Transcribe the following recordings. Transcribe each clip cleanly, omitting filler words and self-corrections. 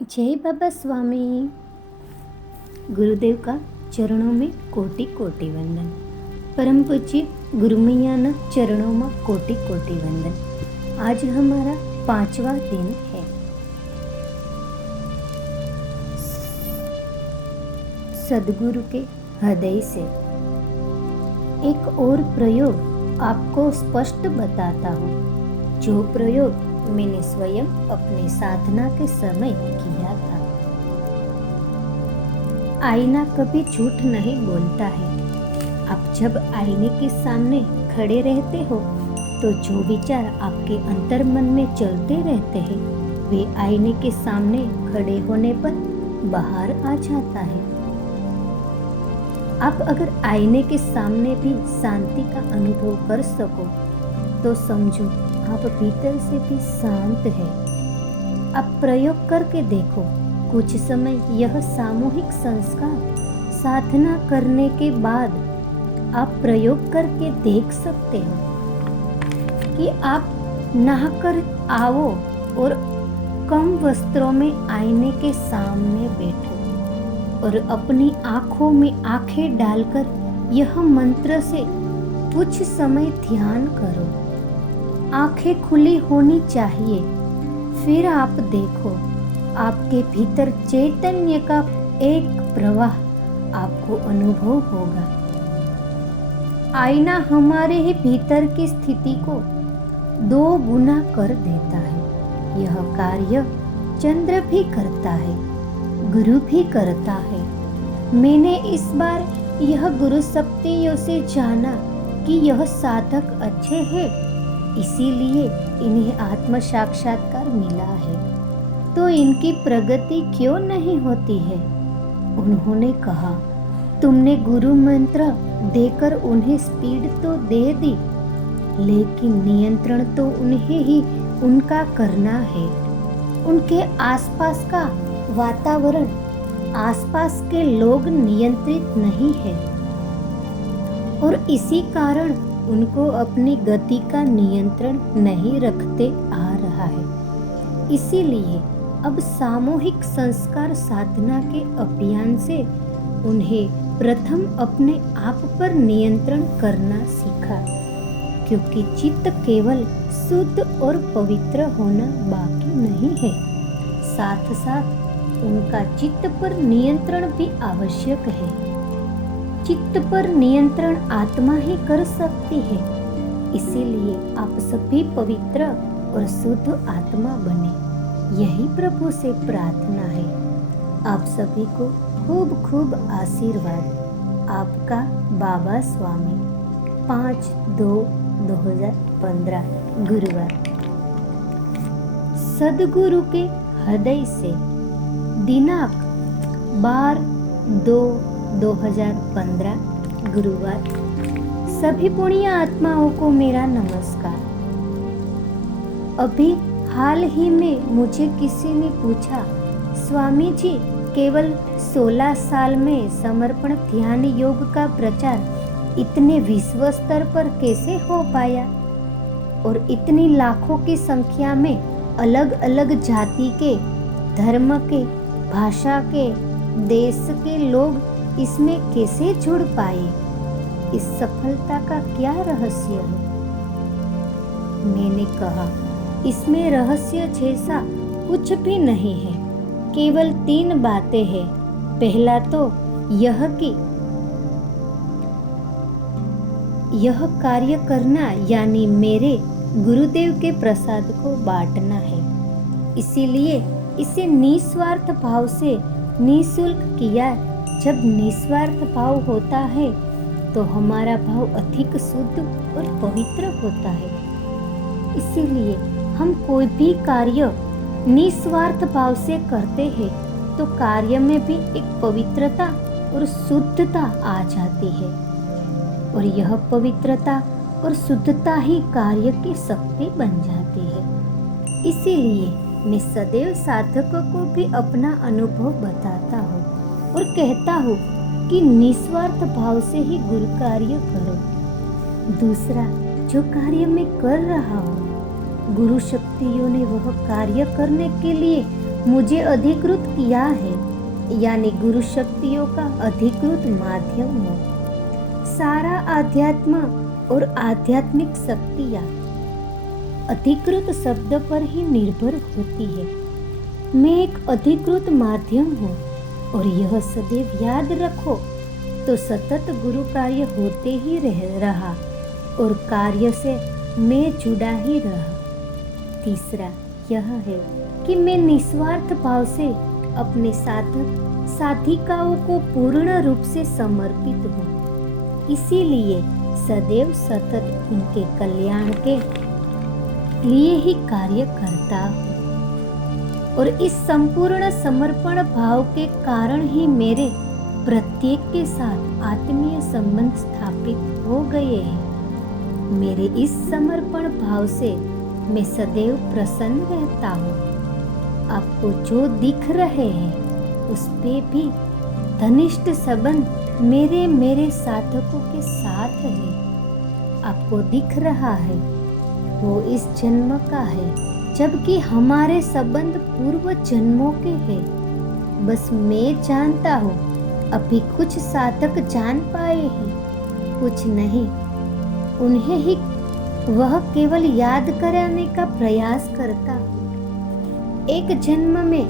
जय बाबा स्वामी। गुरुदेव का चरणों में कोटि कोटि वंदन। परम पूज्य गुरु मैया ना चरणों में कोटि कोटि वंदन। आज हमारा 5वां दिन है। सदगुरु के हृदय से एक और प्रयोग आपको स्पष्ट बताता हूँ, जो प्रयोग मैंने स्वयं अपने साधना के समय किया था। आईना कभी झूठ नहीं बोलता है। आप जब आईने के सामने खड़े रहते हो तो जो विचार आपके अंतर्मन में चलते रहते हैं वे आईने के सामने खड़े होने पर बाहर आ जाता है। आप अगर आईने के सामने भी शांति का अनुभव कर सको तो समझो आप भीतर से भी शांत है। आप प्रयोग करके देखो। कुछ समय यह सामूहिक संस्कार साधना करने के बाद आप प्रयोग करके देख सकते हो कि आप नहाकर आओ और कम वस्त्रों में आईने के सामने बैठो और अपनी आंखों में आंखें डालकर यह मंत्र से कुछ समय ध्यान करो। आंखें खुली होनी चाहिए। फिर आप देखो आपके भीतर चैतन्य का एक प्रवाह आपको अनुभव होगा। आईना हमारे ही भीतर की स्थिति को 2 गुना कर देता है। यह कार्य चंद्र भी करता है, गुरु भी करता है। मैंने इस बार यह गुरु शक्तियों से जाना कि यह साधक अच्छे हैं, इसीलिए इन्हें आत्म साक्षात्कार मिला है, तो इनकी प्रगति क्यों नहीं होती है। उन्होंने कहा, तुमने गुरु मंत्र देकर उन्हें स्पीड तो दे दी, लेकिन नियंत्रण तो उन्हें ही उनका करना है। उनके आसपास का वातावरण, आसपास के लोग नियंत्रित नहीं है और इसी कारण उनको अपनी गति का नियंत्रण नहीं रखते आ रहा है। इसीलिए अब सामूहिक संस्कार साधना के अभियान से उन्हें प्रथम अपने आप पर नियंत्रण करना सीखा, क्योंकि चित्त केवल शुद्ध और पवित्र होना बाकी नहीं है, साथ साथ उनका चित्त पर नियंत्रण भी आवश्यक है। चित्त पर नियंत्रण आत्मा ही कर सकती है। इसीलिए आप सभी पवित्र और शुद्ध आत्मा बने, यही प्रभु से प्रार्थना है। आप सभी को खूब खूब आशीर्वाद। आपका बाबा स्वामी। 5/2/2015 गुरुवार। सदगुरु के हृदय से दिनांक 12/2/2015 गुरुवार। सभी पुण्य आत्माओं को मेरा नमस्कार। अभी हाल ही में मुझे किसी ने पूछा, स्वामी जी केवल 16 साल में समर्पण ध्यान योग का प्रचार इतने विश्व स्तर पर कैसे हो पाया और इतनी लाखों की संख्या में अलग अलग जाति के, धर्म के, भाषा के, देश के लोग इसमें कैसे जुड़ पाए। इस सफलता का क्या रहस्य है। मैंने कहा, इसमें रहस्य जैसा कुछ भी नहीं है, केवल 3 बातें हैं। पहला तो यह कि यह कार्य करना यानी मेरे गुरुदेव के प्रसाद को बांटना है। इसीलिए इसे निस्वार्थ भाव से निःशुल्क किया। जब निस्वार्थ भाव होता है तो हमारा भाव अधिक शुद्ध और पवित्र होता है। इसीलिए हम कोई भी कार्य निस्वार्थ भाव से करते हैं तो कार्य में भी एक पवित्रता और शुद्धता आ जाती है, और यह पवित्रता और शुद्धता ही कार्य की शक्ति बन जाती है। इसीलिए मैं सदैव साधकों को भी अपना अनुभव बताता हूँ और कहता हूँ कि निस्वार्थ भाव से ही गुरु कार्य करो। दूसरा, जो कार्य मैं कर रहा हूँ, गुरु शक्तियों ने वह कार्य करने के लिए मुझे अधिकृत किया है, यानी गुरु शक्तियों का अधिकृत माध्यम हूँ। सारा आध्यात्म और आध्यात्मिक शक्तियाँ अधिकृत शब्द पर ही निर्भर होती है। मैं एक अधिकृत माध्यम हूँ और यह सदैव याद रखो तो सतत गुरु कार्य होते ही रहा और कार्य से मैं जुड़ा ही रहा। तीसरा यह है कि मैं निस्वार्थ भाव से अपने साधक साधिकाओं को पूर्ण रूप से समर्पित हूँ, इसीलिए सदैव सतत उनके कल्याण के लिए ही कार्य करता हूँ। और इस संपूर्ण समर्पण भाव के कारण ही मेरे प्रत्येक के साथ आत्मीय संबंध स्थापित हो गए हैं। मेरे इस समर्पण भाव से मैं सदैव प्रसन्न रहता हूँ। आपको जो दिख रहे हैं उस पे भी घनिष्ठ संबंध मेरे साधकों के साथ है। आपको दिख रहा है वो इस जन्म का है, जबकि हमारे संबंध पूर्व जन्मों के हैं। बस मैं जानता हूँ अभी कुछ साधक जान पाए हैं, कुछ नहीं। उन्हें ही वह केवल याद कराने का प्रयास करता। एक जन्म में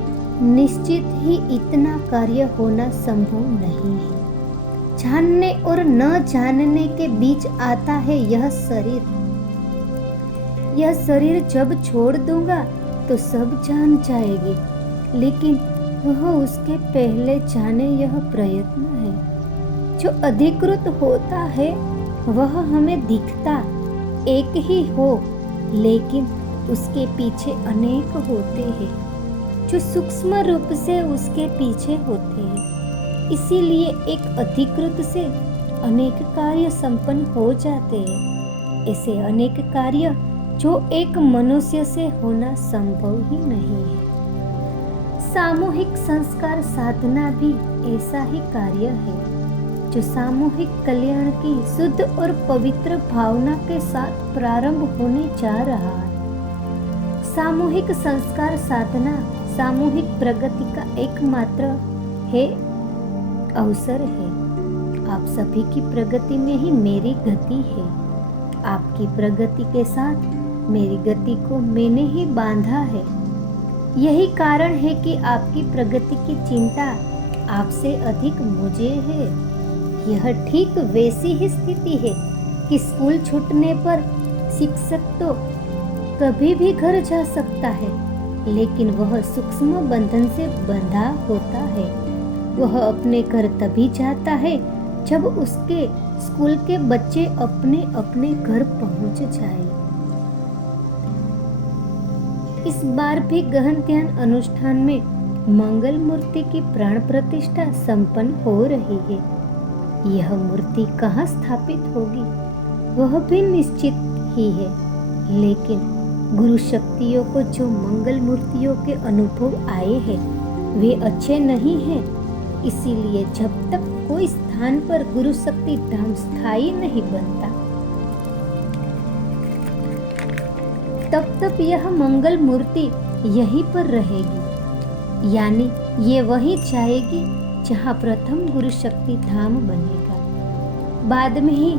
निश्चित ही इतना कार्य होना संभव नहीं है। जानने और न जानने के बीच आता है यह शरीर। यह शरीर जब छोड़ दूंगा तो सब जान जाएगी, लेकिन वह उसके पहले जाने यह प्रयत्न है। जो अधिकृत होता है वह हमें दिखता एक ही हो, लेकिन उसके पीछे अनेक होते हैं जो सूक्ष्म रूप से उसके पीछे होते हैं। इसीलिए एक अधिकृत से अनेक कार्य संपन्न हो जाते हैं। ऐसे अनेक कार्य जो एक मनुष्य से होना संभव ही नहीं है। सामूहिक संस्कार साधना भी ऐसा ही कार्य है जो सामूहिक कल्याण की शुद्ध और पवित्र भावना के साथ प्रारंभ होने जा रहा है। सामूहिक संस्कार साधना सामूहिक प्रगति का एकमात्र है अवसर है। आप सभी की प्रगति में ही मेरी गति है। आपकी प्रगति के साथ मेरी गति को मैंने ही बांधा है। यही कारण है कि आपकी प्रगति की चिंता आपसे अधिक मुझे है। यह ठीक वैसी ही स्थिति है कि स्कूल छूटने पर शिक्षक तो कभी भी घर जा सकता है, लेकिन वह सूक्ष्म बंधन से बंधा होता है। वह अपने घर तभी जाता है जब उसके स्कूल के बच्चे अपने अपने घर पहुंच जाए। इस बार भी गहन ध्यान अनुष्ठान में मंगल मूर्ति की प्राण प्रतिष्ठा संपन्न हो रही है। यह मूर्ति कहाँ स्थापित होगी वह भी निश्चित ही है, लेकिन गुरु शक्तियों को जो मंगल मूर्तियों के अनुभव आए हैं वे अच्छे नहीं हैं। इसीलिए जब तक कोई स्थान पर गुरु शक्ति धाम स्थायी नहीं बनता तब तक यह मंगल मूर्ति यहीं पर रहेगी, यानी ये वहीं जाएगी जहाँ प्रथम गुरु शक्ति धाम बनेगा। बाद में ही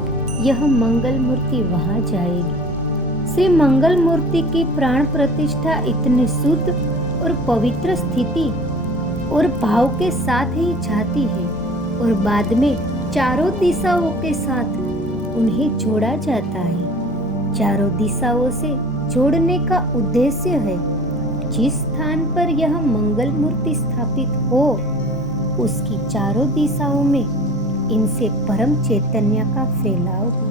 यह मंगल मूर्ति वहाँ जाएगी। श्री मंगल मूर्ति की प्राण प्रतिष्ठा इतनी शुद्ध और पवित्र स्थिति और भाव के साथ ही जाती है और बाद में चारों दिशाओं के साथ उन्हें जोड़ा जाता है। चारों दिशाओं से जोड़ने का उद्देश्य है जिस स्थान पर यह मंगल मूर्ति स्थापित हो उसकी चारों दिशाओं में इनसे परम चैतन्य का फैलाव हो।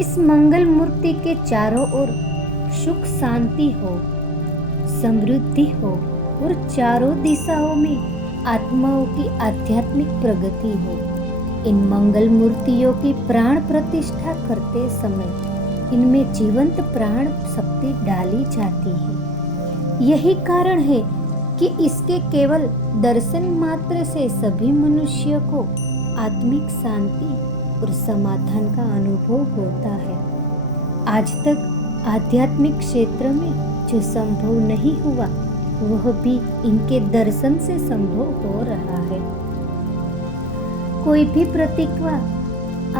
इस मंगल मूर्ति के चारों ओर सुख शांति हो, समृद्धि हो और चारों दिशाओं में आत्माओं की आध्यात्मिक प्रगति हो। इन मंगल मूर्तियों की प्राण प्रतिष्ठा करते समय इनमें जीवंत प्राण शक्ति डाली जाती है। यही कारण है कि इसके केवल दर्शन मात्र से सभी मनुष्य को आत्मिक शांति और समाधान का अनुभव होता है। आज तक आध्यात्मिक क्षेत्र में जो संभव नहीं हुआ वह भी इनके दर्शन से संभव हो रहा है। कोई भी प्रतिमा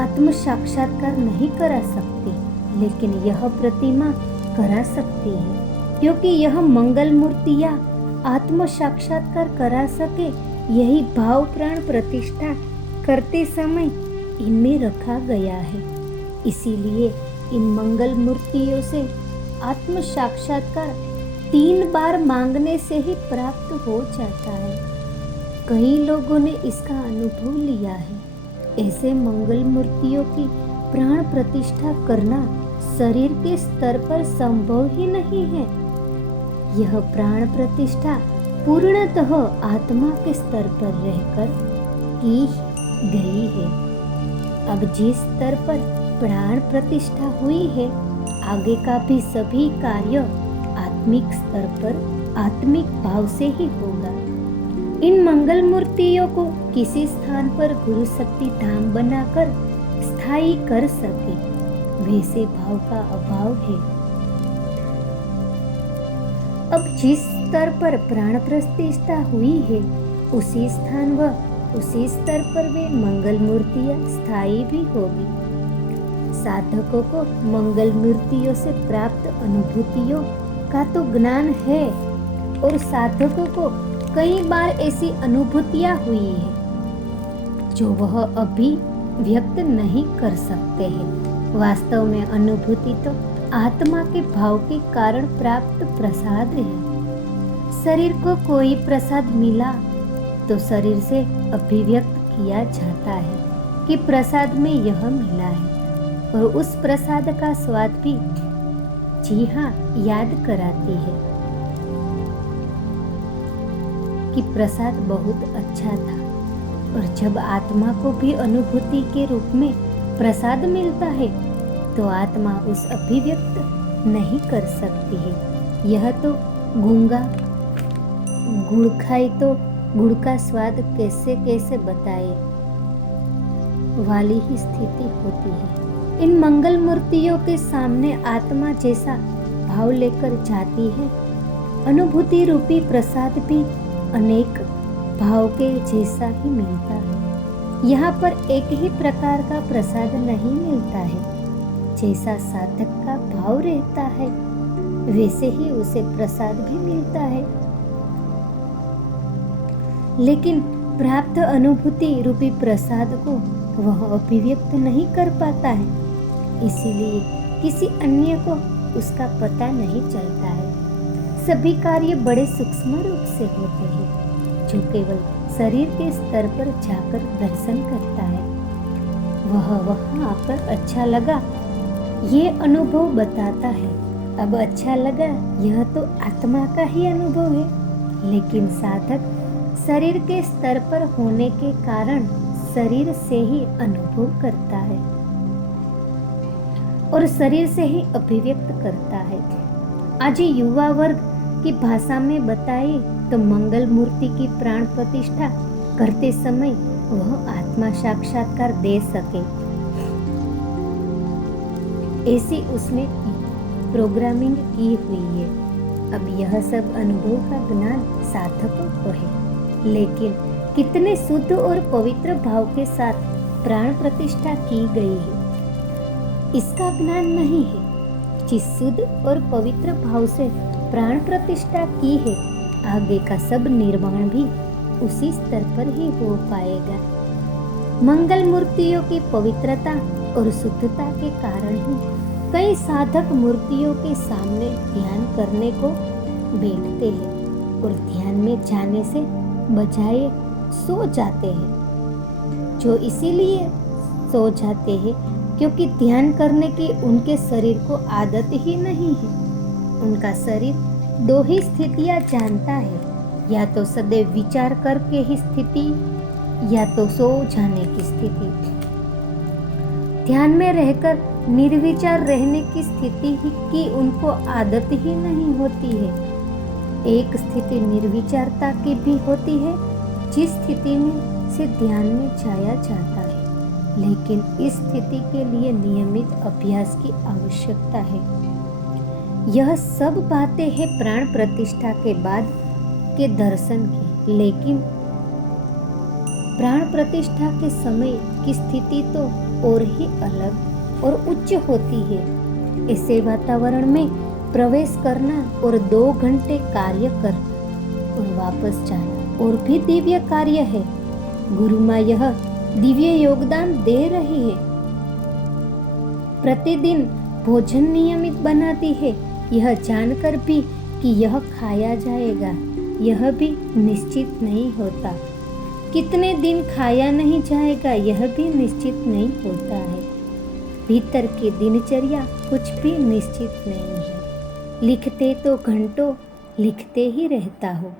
आत्म साक्षात्कार नहीं करा सकती, लेकिन यह प्रतिमा करा सकती है, क्योंकि यह मंगल मूर्तियां आत्म साक्षात्कार करा सके यही भाव प्राण प्रतिष्ठा करते समय इनमें रखा गया है। इसीलिए इन मंगल मूर्तियों से आत्म साक्षात्कार 3 बार मांगने से ही प्राप्त हो जाता है। कई लोगों ने इसका अनुभव लिया है। ऐसे मंगल मूर्तियों की प्राण प्रतिष्ठा करना शरीर के स्तर पर संभव ही नहीं है। यह प्राण प्रतिष्ठा पूर्णतः आत्मा के स्तर पर रहकर की गई है। अब जिस स्तर पर प्राण प्रतिष्ठा हुई है, आगे का भी सभी कार्य आत्मिक स्तर पर आत्मिक भाव से ही होगा। इन मंगल मूर्तियों को किसी स्थान पर गुरु शक्ति धाम बनाकर स्थायी कर सके, वैसे भाव का अभाव है। अब जिस स्तर पर प्राण प्रतिष्ठा हुई है, उसी स्थान व उसी स्तर पर वे मंगल मूर्तियां स्थायी भी होगी। साधकों को मंगल मूर्तियों से प्राप्त अनुभूतियों का तो ज्ञान है, और साधकों को कई बार ऐसी अनुभूतियां हुई है जो वह अभी व्यक्त नहीं कर सकते हैं। वास्तव में अनुभूति तो आत्मा के भाव के कारण प्राप्त प्रसाद है। शरीर को कोई प्रसाद मिला तो शरीर से अभिव्यक्त किया जाता है कि प्रसाद में यह मिला है, और उस प्रसाद का स्वाद भी जी हाँ याद कराती है कि प्रसाद बहुत अच्छा था। और जब आत्मा को भी अनुभूति के रूप में प्रसाद मिलता है तो आत्मा उस अभिव्यक्त नहीं कर सकती है। यह तो गूंगा गुड़ खाए तो गुड़ का स्वाद कैसे कैसे बताए वाली ही स्थिति होती है। इन मंगल मूर्तियों के सामने आत्मा जैसा भाव लेकर जाती है, अनुभूति रूपी प्रसाद भी अनेक भाव के जैसा ही मिलता है। यहाँ पर एक ही प्रकार का प्रसाद नहीं मिलता है। जैसा साधक का भाव रहता है वैसे ही उसे प्रसाद भी मिलता है, लेकिन प्राप्त अनुभूति रूपी प्रसाद को वह अभिव्यक्त नहीं कर पाता है। इसीलिए किसी अन्य को उसका पता नहीं चलता है। सभी कार्य बड़े सूक्ष्म रूप से होते हैं, जो केवल शरीर के स्तर पर जाकर दर्शन करता है। वह वहाँ आकर अच्छा लगा ये अनुभव बताता है। अब अच्छा लगा यह तो आत्मा का ही अनुभव है, लेकिन साधक शरीर के स्तर पर होने के कारण शरीर से ही अनुभव करता है और शरीर से ही अभिव्यक्त करता है। आज युवा वर्ग की भाषा में बताए तो मंगल मूर्ति की प्राण प्रतिष्ठा करते समय वह आत्मा साक्षात्कार दे सके, ऐसी उसने प्रोग्रामिंग की हुई है। अब यह सब अनुभव का ज्ञान साधकों को है, लेकिन कितने शुद्ध और पवित्र भाव के साथ प्राण प्रतिष्ठा की गई है इसका ज्ञान नहीं है। जिस शुद्ध और पवित्र भाव से प्राण प्रतिष्ठा की है, आगे का सब निर्माण भी उसी स्तर पर ही हो पाएगा। मंगल मूर्तियों की पवित्रता और शुद्धता के कारण ही कई साधक मूर्तियों के सामने ध्यान करने को बैठते हैं और ध्यान में जाने से बजाय सो जाते हैं। जो इसीलिए सो जाते हैं क्योंकि ध्यान करने की उनके शरीर को आदत ही नहीं है। उनका शरीर 2 ही स्थितियां जानता है, या तो सदैव विचार करके ही स्थिति, या तो सो जाने की स्थिति। ध्यान में रहकर निर्विचार रहने की स्थिति की उनको आदत ही नहीं होती है। एक स्थिति निर्विचारता की भी होती है, जिस स्थिति में से ध्यान में जाया जाता है, लेकिन इस स्थिति के लिए नियमित अभ्यास की आवश्यकता है। यह सब बातें हैं प्राण प्रतिष्ठा के बाद के दर्शन की, लेकिन प्राण प्रतिष्ठा के समय की स्थिति तो और ही अलग और उच्च होती है। ऐसे वातावरण में प्रवेश करना और 2 घंटे कार्य करना और वापस जाना और भी दिव्य कार्य है। गुरु माँ यह दिव्य योगदान दे रही है। प्रतिदिन भोजन नियमित बनाती है, यह जानकर भी कि यह खाया जाएगा यह भी निश्चित नहीं होता। कितने दिन खाया नहीं जाएगा यह भी निश्चित नहीं होता है। भीतर की दिनचर्या कुछ भी निश्चित नहीं है। लिखते तो घंटों लिखते ही रहता हो,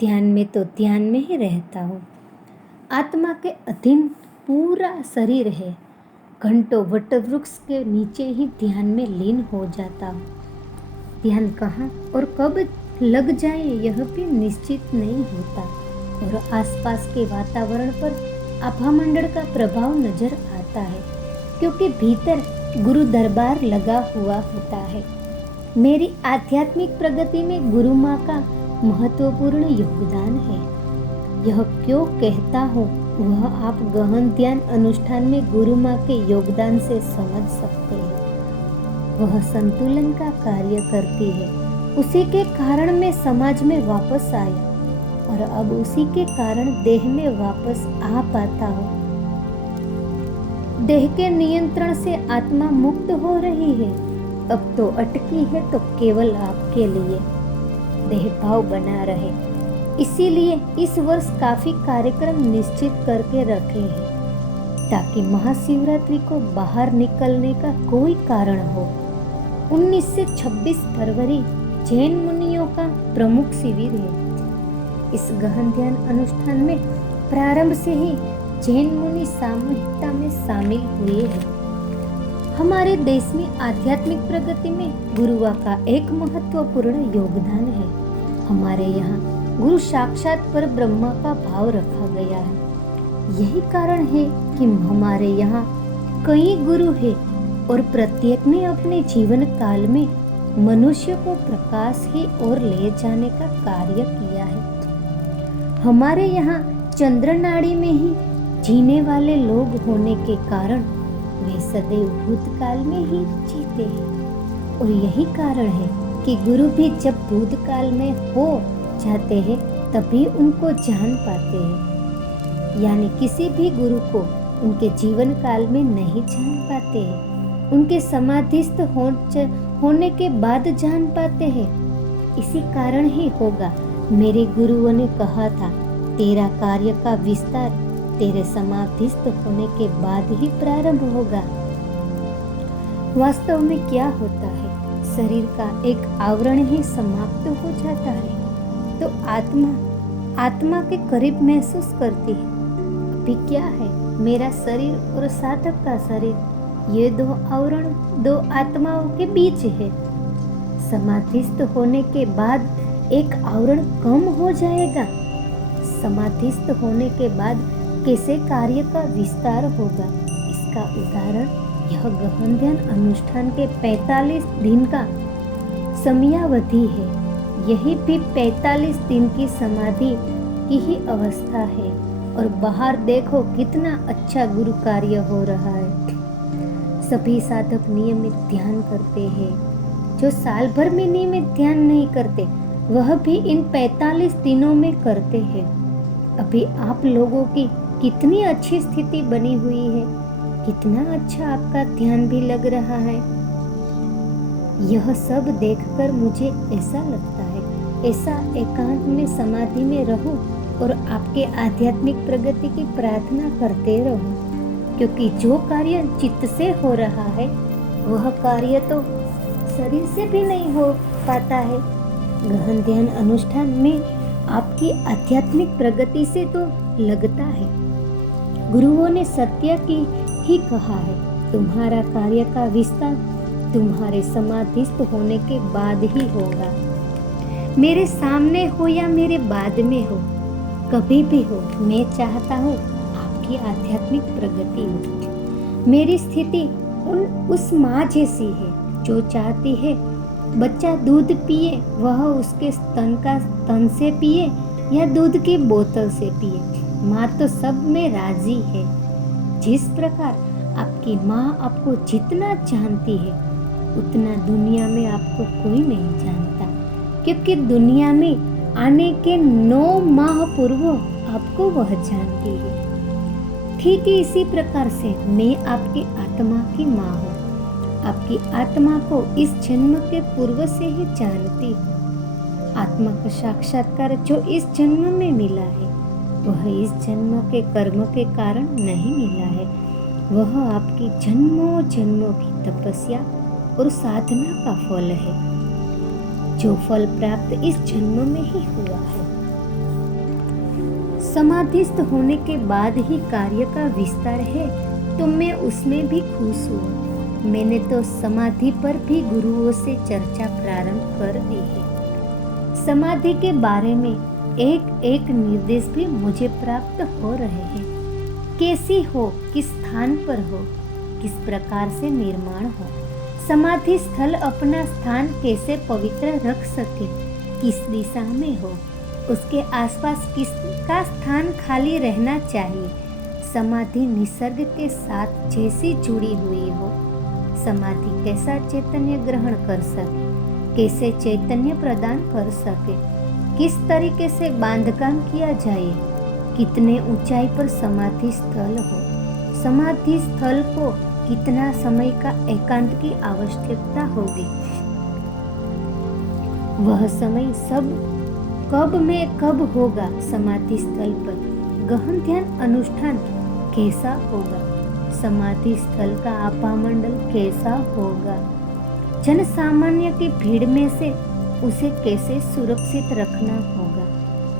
ध्यान में तो ध्यान में ही रहता हो। आत्मा के अधीन पूरा शरीर है। घंटों वटवृक्ष के नीचे ही ध्यान में लीन हो जाता हो। ध्यान कहाँ और कब लग जाए यह भी निश्चित नहीं होता और आसपास के वातावरण पर आभामंडल का प्रभाव नजर आता है, क्योंकि भीतर गुरु दरबार लगा हुआ होता है। मेरी आध्यात्मिक प्रगति में गुरु माँ का महत्वपूर्ण योगदान है। यह क्यों कहता हूँ वह आप गहन ध्यान अनुष्ठान में गुरु माँ के योगदान से समझ सकते हैं। वह संतुलन का कार्य करती है। उसी के कारण मैं समाज में वापस आया और अब उसी के कारण देह में वापस आ पाता हूँ। देह के नियंत्रण से आत्मा मुक्त हो रही है। अब तो अटकी है तो केवल आपके लिए देह भाव बना रहे। इसीलिए इस वर्ष काफी कार्यक्रम निश्चित करके रखे हैं ताकि महाशिवरात्रि को बाहर निकलने का कोई कारण हो। 19 से 26 फरवरी जैन मुनियों का प्रमुख शिविर है। इस गहन ध्यान अनुष्ठान में प्रारंभ से ही जैन मुनि सामूहिकता में शामिल हुए हैं। हमारे देश में आध्यात्मिक प्रगति में गुरुआ का एक महत्वपूर्ण योगदान है। हमारे यहाँ गुरु साक्षात पर ब्रह्मा का भाव रखा गया है। यही कारण है कि हमारे यहाँ कई गुरु हैं और प्रत्येक ने अपने जीवन काल में मनुष्य को प्रकाश की ओर ले जाने का कार्य किया है। हमारे यहाँ चंद्र नाड़ी में ही जीने वाले लोग होने के कारण वे सदैव भूतकाल में ही जीते हैं और यही कारण है कि गुरु भी जब भूतकाल में हो जाते हैं तभी उनको जान पाते हैं। यानी किसी भी गुरु को उनके जीवन काल में नहीं जान पाते हैं, उनके समाधिस्थ होने के बाद जान पाते हैं। इसी कारण ही होगा मेरे गुरुओं ने कहा था तेरा कार्य का विस्तार तेरे समाधिस्थ होने के बाद ही प्रारंभ होगा। वास्तव में क्या होता है, शरीर का एक आवरण ही समाप्त हो जाता है तो आत्मा के करीब महसूस करती है। अभी क्या है, मेरा शरीर और साधक का शरीर, ये 2 आवरण 2 आत्माओं के बीच है। समाधिस्थ होने के बाद एक आवरण कम हो जाएगा। समाधिस्थ होने के बाद कैसे कार्य का विस्तार होगा, इसका उदाहरण यह गहन ध्यान अनुष्ठान के 45 दिन का समयावधि है। यही भी 45 दिन की समाधि की ही अवस्था है और बाहर देखो कितना अच्छा गुरु कार्य हो रहा है। सभी साधक नियमित ध्यान करते हैं। जो साल भर में नियमित ध्यान नहीं करते वह भी इन 45 दिनों में करते हैं। अभी आप लोगों की कितनी अच्छी स्थिति बनी हुई है, कितना अच्छा आपका ध्यान भी लग रहा है। यह सब देखकर मुझे ऐसा लगता है ऐसा एकांत में समाधि में रहूं और आपके आध्यात्मिक प्रगति की प्रार्थना करते रहूं, क्योंकि जो कार्य चित्त से हो रहा है वह कार्य तो शरीर से भी नहीं हो पाता है। गहन ध्यान अनुष्ठान में आपकी आध्यात्मिक प्रगति से तो लगता है। गुरुओं ने सत्य की ही कहा है, तुम्हारा कार्य का विस्तार तुम्हारे समाधिस्थ होने के बाद ही होगा। मेरे सामने हो या मेरे बाद में हो, कभी भी हो, मैं चाहता हूँ आपकी आध्यात्मिक प्रगति हो। मेरी स्थिति उस माँ जैसी है जो चाहती है बच्चा दूध पिए वह उसके स्तन से पिए या दूध की बोतल से पिए, माँ तो सब में राजी है। जिस प्रकार आपकी माँ आपको जितना जानती है उतना दुनिया में आपको कोई नहीं जानता, क्योंकि दुनिया में आने के 9 माह पूर्व आपको वह जानती है। ठीक इसी प्रकार से मैं आपकी आत्मा की माँ हूँ। आपकी आत्मा को इस जन्म के पूर्व से ही जानती हूँ। आत्मा का साक्षात्कार जो इस जन्म में मिला है वह इस जन्म के कर्म के कारण नहीं मिला है, वह आपकी जन्मों जन्मों की तपस्या और साधना का फल है, जो फल प्राप्त इस जन्म में ही हुआ है। समाधिस्थ होने के बाद ही कार्य का विस्तार है, तो मैं उसमें भी खुश हूँ। मैंने तो समाधि पर भी गुरुओं से चर्चा प्रारंभ कर दी है। समाधि के बारे में एक एक निर्देश भी मुझे प्राप्त हो रहे हैं। कैसी हो, किस स्थान पर हो, किस प्रकार से निर्माण हो, समाधि स्थल अपना स्थान कैसे पवित्र रख सके, किस दिशा में हो, उसके आसपास किसका स्थान खाली रहना चाहिए, समाधि निसर्ग के साथ जैसी जुड़ी हुई हो, समाधि कैसा चैतन्य ग्रहण कर सके, कैसे चैतन्य प्रदान कर सके, किस तरीके से बांधकाम किया जाए, कितने ऊंचाई पर समाधि स्थल हो, समाधि स्थल को कितना समय का एकांत की आवश्यकता होगी, वह समय सब कब में कब होगा, समाधि स्थल पर गहन ध्यान अनुष्ठान कैसा होगा, समाधि स्थल का आपामंडल कैसा होगा, जन सामान्य की भीड़ में से उसे कैसे सुरक्षित रखना होगा,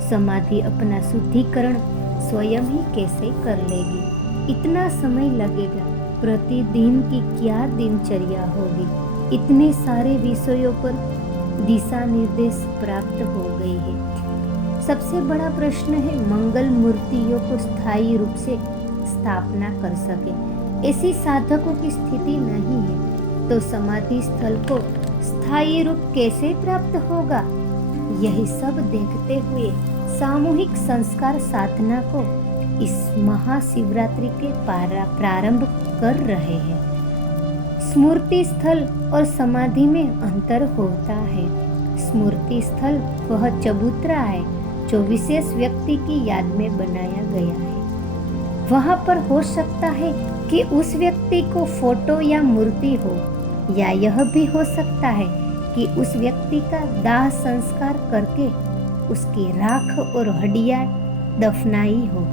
समाधि अपना शुद्धिकरण स्वयं ही कैसे कर लेगी, इतना समय लगेगा, प्रतिदिन की क्या दिनचर्या होगी, इतने सारे विषयों पर दिशा निर्देश प्राप्त हो गई है। सबसे बड़ा प्रश्न है मंगल मूर्तियों को स्थायी रूप से स्थापना कर सके। ऐसी साधकों की स्थिति नहीं है, तो समाधि स्थल को स्थायी रूप कैसे प्राप्त होगा? यही सब देखते हुए सामूहिक संस्कार साधना को इस महाशिवरात्रि के प्रारंभ कर रहे हैं। स्मृति स्थल और समाधि में अंतर होता है। स्मृति स्थल वह चबूतरा है जो विशेष व्यक्ति की याद में बनाया गया है। वहां पर हो सकता है कि उस व्यक्ति को फोटो या मूर्ति हो, या यह भी हो सकता है कि उस व्यक्ति का दाह संस्कार करके उसकी राख और हड्डियां दफनाई हो।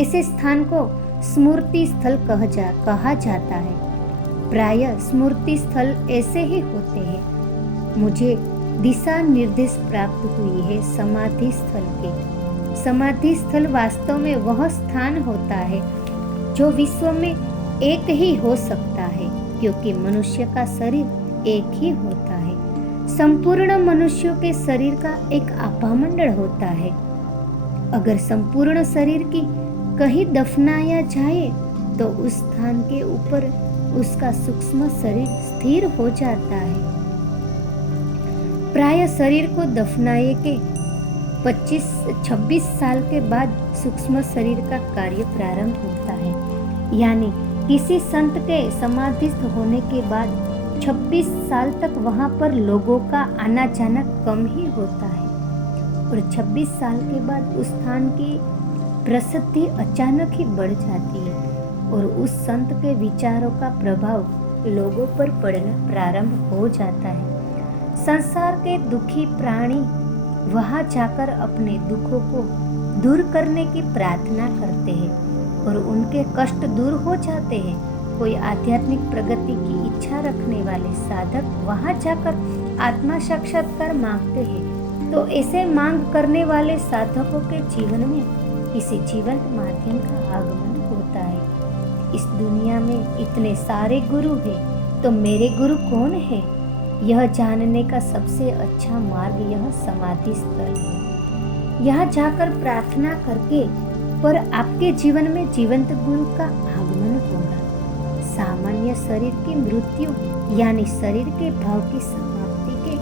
ऐसे स्थान को स्मृति स्थल कहा जाता है। प्रायः स्मृति स्थल ऐसे ही होते हैं। मुझे दिशा निर्देश प्राप्त हुई है समाधि स्थल के। समाधि स्थल वास्तव में वह स्थान होता है जो विश्व में एक ही हो सकता है, क्योंकि मनुष्य का शरीर एक ही होता है। संपूर्ण मनुष्यों के शरीर का एक आपामंडल होता है। अगर संपूर्ण शरीर की कहीं दफनाया जाए तो उस स्थान के ऊपर उसका सूक्ष्म शरीर स्थिर हो जाता है। प्राय शरीर को दफनाए के 25-26 साल के बाद सूक्ष्म शरीर का कार्य प्रारंभ होता है। यानी किसी संत के समाधिस्थ होने के बाद 26 साल तक वहां पर लोगों का आना जाना कम ही होता है, और 26 साल के बाद उस स्थान की प्रसिद्धि अचानक ही बढ़ जाती है और उस संत के विचारों का प्रभाव लोगों पर पड़ना प्रारंभ हो जाता है। संसार के दुखी प्राणी वहां जाकर अपने दुखों को दूर करने की प्रार्थना करते हैं और उनके कष्ट दूर हो जाते हैं। कोई आध्यात्मिक प्रगति की इच्छा रखने वाले साधक वहां जाकर आत्मा साक्षात्कार मांगते हैं, तो ऐसे मांग करने वाले साधकों के जीवन में किसी जीवंत माध्यम का आगमन होता है। इस दुनिया में इतने सारे गुरु हैं, तो मेरे गुरु कौन है? यह जानने का सबसे अच्छा मार्ग यह समाधि स्थल है। यहाँ जाकर प्रार्थना करके पर आपके जीवन में जीवंत गुरु का आगमन होगा। सामान्य शरीर की मृत्यु यानी शरीर के भाव की समाप्ति के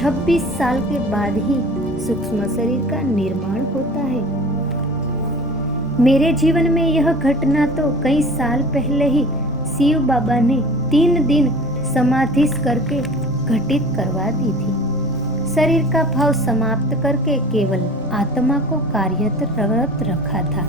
26 साल के बाद ही सूक्ष्म शरीर का निर्माण होता है। मेरे जीवन में यह घटना तो कई साल पहले ही शिव बाबा ने 3 दिन समाधि करके घटित करवा दी थी। शरीर का भाव समाप्त करके केवल आत्मा को कार्यरत रखा था।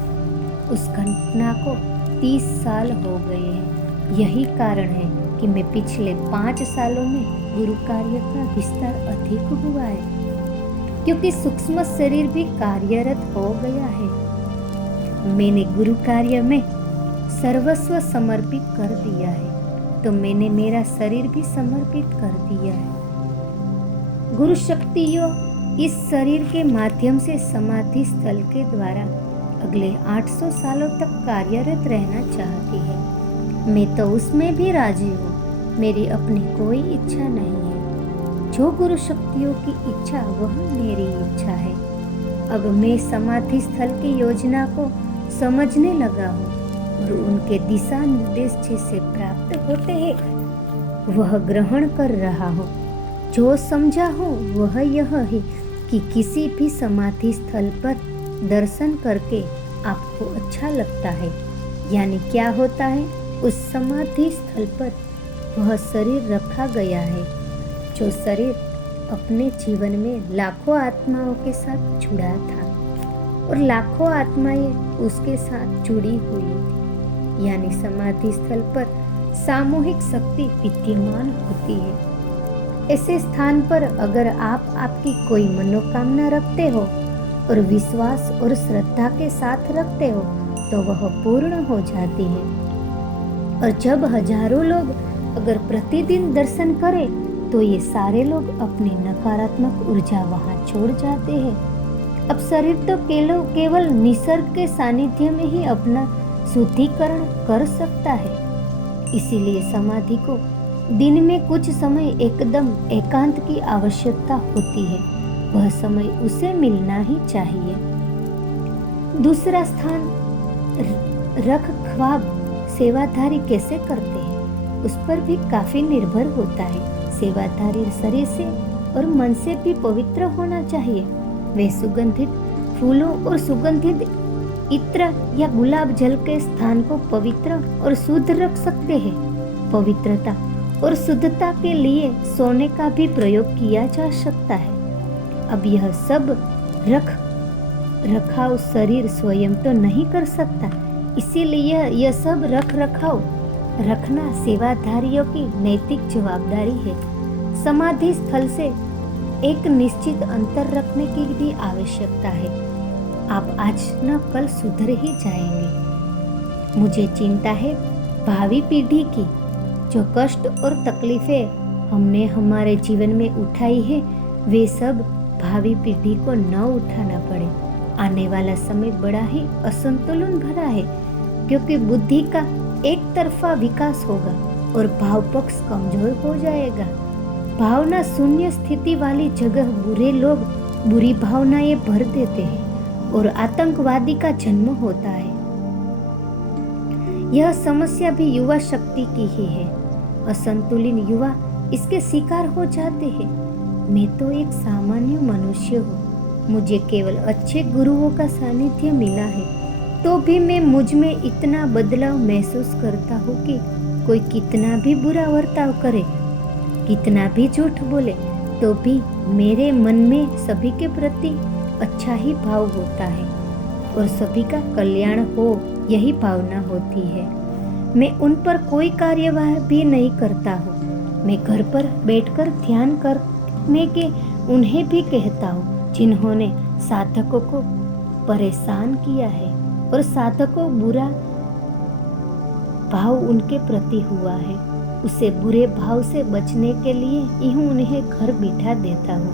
उस घटना को 30 साल हो गए हैं। यही कारण है कि मैं पिछले 5 सालों में गुरु कार्य का विस्तार अधिक हुआ है, क्योंकि सूक्ष्म शरीर भी कार्यरत हो गया है। मैंने गुरु कार्य में सर्वस्व समर्पित कर दिया है, तो मैंने मेरा शरीर भी समर्पित कर दिया है। गुरु शक्तियों इस शरीर के माध्यम से समाधि स्थल के द्वारा अगले 800 सालों तक कार्यरत रहना चाहती है। मैं तो उसमें भी राजी हूँ। मेरी अपनी कोई इच्छा नहीं है। जो गुरु शक्तियों की इच्छा वह मेरी इच्छा है। अब मैं समाधि स्थल की योजना को समझने लगा हूँ और उनके दिशा निर्देश जिसे प्राप्त होते हैं वह ग्रहण कर रहा हूँ। जो समझा हूँ वह यह है कि किसी भी समाधि स्थल पर दर्शन करके आपको अच्छा लगता है। यानी क्या होता है, उस समाधि स्थल पर वह शरीर रखा गया है जो शरीर अपने जीवन में लाखों आत्माओं के साथ जुड़ा था और लाखों आत्माएं उसके साथ जुड़ी हुई थी। यानी समाधि स्थल पर सामूहिक शक्ति विद्यमान होती है। ऐसे स्थान पर अगर आप आपकी कोई मनोकामना रखते हो और विश्वास और श्रद्धा के साथ रखते हो तो वह पूर्ण हो जाती है। और जब हजारों लोग अगर प्रतिदिन दर्शन करें तो ये सारे लोग अपनी नकारात्मक ऊर्जा वहां छोड़ जाते हैं। अब शरीर तो केवल निसर्ग के सानिध्य में ही अपना शुद्धिकरण कर सकता है। इसीलिए समाधि को दिन में कुछ समय एकदम एकांत की आवश्यकता होती है। वह समय उसे मिलना ही चाहिए। दूसरा स्थान रख ख्वाब सेवाधारी कैसे करते हैं उस पर भी काफी निर्भर होता है। सेवाधारी शरीर से और मन से भी पवित्र होना चाहिए। वे सुगंधित फूलों और सुगंधित इत्र या गुलाब जल के स्थान को पवित्र और शुद्ध रख सकते हैं। पवित्रता और शुद्धता के लिए सोने का भी प्रयोग किया जा सकता है। अब यह सब रखाव शरीर स्वयं तो नहीं कर सकता, इसीलिए यह सब रखाव रखना सेवाधारियों की नैतिक जवाबदारी है। समाधि स्थल से एक निश्चित अंतर रखने की भी आवश्यकता है। आप आज न कल सुधर ही जाएंगे। मुझे चिंता है भावी पीढ़ी की। जो कष्ट और तकलीफें हमने हमारे जीवन में उठाई है वे सब भावी पीढ़ी को न उठाना पड़े। आने वाला समय बड़ा ही असंतुलन भरा है, क्योंकि बुद्धि का एक तरफा विकास होगा और भाव पक्ष कमजोर हो जाएगा। भावना शून्य स्थिति वाली जगह बुरे लोग बुरी भावनाएं भर देते हैं और आतंकवादी का जन्म होता है। यह समस्या भी युवा शक्ति की ही है। असंतुलित युवा इसके शिकार हो जाते हैं। मैं तो एक सामान्य मनुष्य हूँ। मुझे केवल अच्छे गुरुओं का सानिध्य मिला है, तो भी मैं मुझ में इतना बदलाव महसूस करता हूँ कि कोई कितना भी बुरा बर्ताव करे, कितना भी झूठ बोले, तो भी मेरे मन में सभी के प्रति अच्छा ही भाव होता है और सभी का कल्याण हो, यही भावना होती है। मैं उन पर कोई कार्यवाही भी नहीं करता हूँ। मैं घर पर बैठकर ध्यान करने के उन्हें भी कहता हूँ जिन्होंने साधकों को परेशान किया है और साधकों बुरा भाव उनके प्रति हुआ है। उसे बुरे भाव से बचने के लिए यूं उन्हें घर बिठा देता हूँ।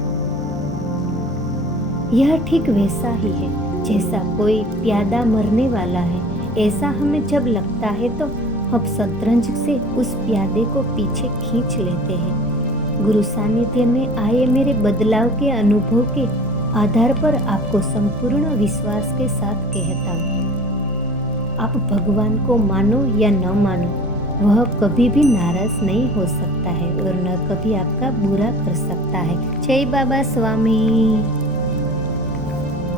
यह ठीक वैसा ही है जैसा कोई प्यादा मरने वाला है। ऐसा हमें जब लगता है तो हम शतरंज से उस प्यादे को पीछे खींच लेते हैं। गुरु सानिध्य में आए मेरे बदलाव के अनुभव के आधार पर आपको संपूर्ण विश्वास के साथ कहता हूँ, आप भगवान को मानो या न मानो, वह कभी भी नाराज नहीं हो सकता है और न कभी आपका बुरा कर सकता है। जय बाबा स्वामी।